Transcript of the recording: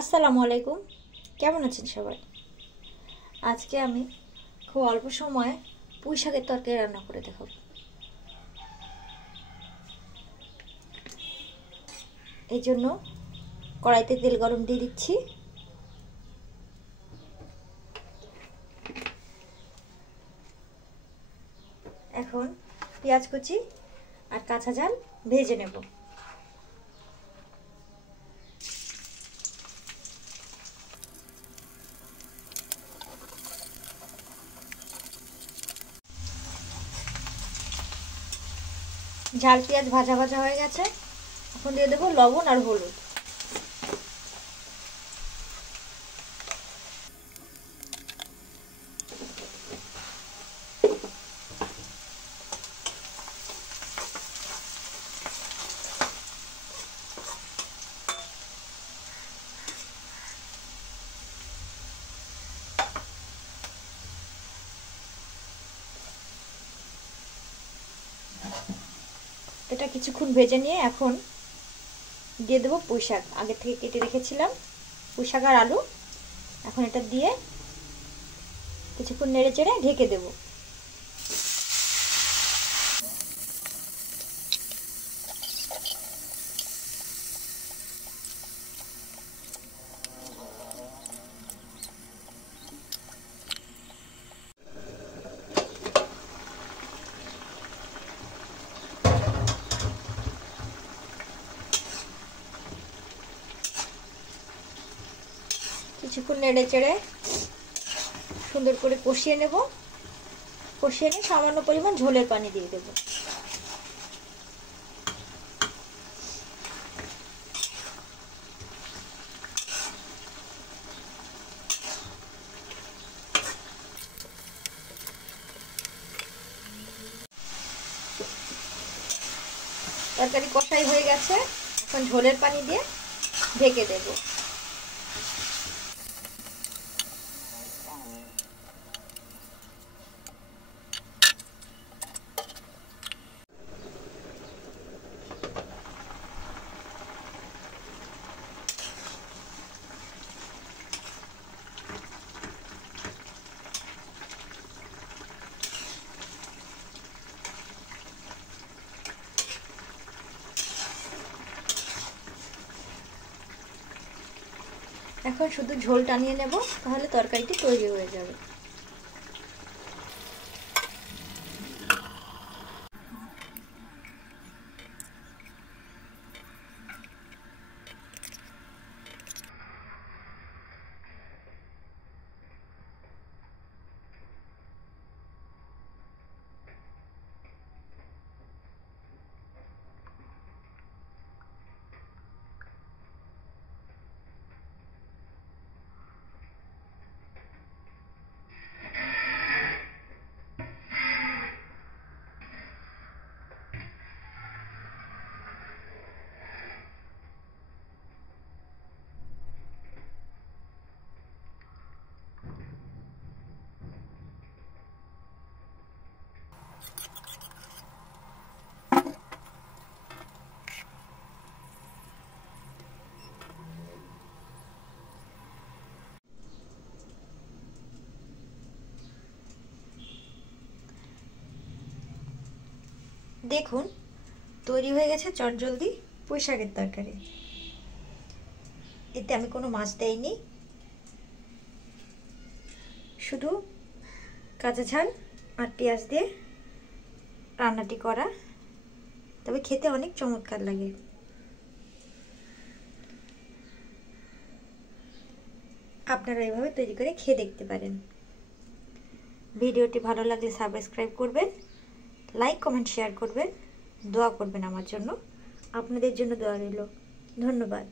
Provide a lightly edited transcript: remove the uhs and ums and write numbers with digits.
আসসালামু আলাইকুম। কেমন আছেন সবাই? আজকে আমি খুব অল্প সময়ে পুঁই শাকের তরকারি রান্না করে দেখাবো। এই জন্য কড়াইতে তেল গরম দিয়ে দিচ্ছি। এখন পেঁয়াজ কুচি আর কাঁচা ঝাল ভেজে নেব। ঝাল পেঁয়াজ ভাজা ভাজা হয়ে গেছে। এখন দিয়ে দেবো লবণ আর হলুদ। এটা কিছুক্ষণ ভেজে নিয়ে এখন দিয়ে দেবো পুঁই শাক। আগে থেকে কেটে রেখেছিলাম পুঁই শাক আর আলু। এখন এটা দিয়ে কিছুক্ষণ নেড়ে চেড়ে ঢেকে দেবো। কিছুক্ষণ নেড়ে চেড়ে সুন্দর করে কষিয়ে নেব। কষিয়ে নিয়ে সামান্য পরিমাণ ঝোলের পানি দিয়ে দেব। তরকারি কষাই হয়ে গেছে। এখন ঝোলের পানি দিয়ে ঢেকে দেব। এখন শুধু ঝোল টানিয়ে নেব, তাহলে তরকারিটি তৈরি হয়ে যাবে। দেখুন, তৈরি হয়ে গেছে চটজলদি পুঁই শাকের তরকারি। এতে আমি কোনো মাছ দেইনি, শুধু কাঁচা ঝাল আর পেঁয়াজ দিয়ে রান্নাটি করা। তবে খেতে অনেক চমৎকার লাগে। আপনারা এভাবে তৈরি করে খেয়ে দেখতে পারেন। ভিডিওটি ভালো লাগলে সাবস্ক্রাইব করবেন, লাইক কমেন্ট শেয়ার করবেন, দোয়া করবেন আমার জন্য। আপনাদের জন্য দোয়া রইল। ধন্যবাদ।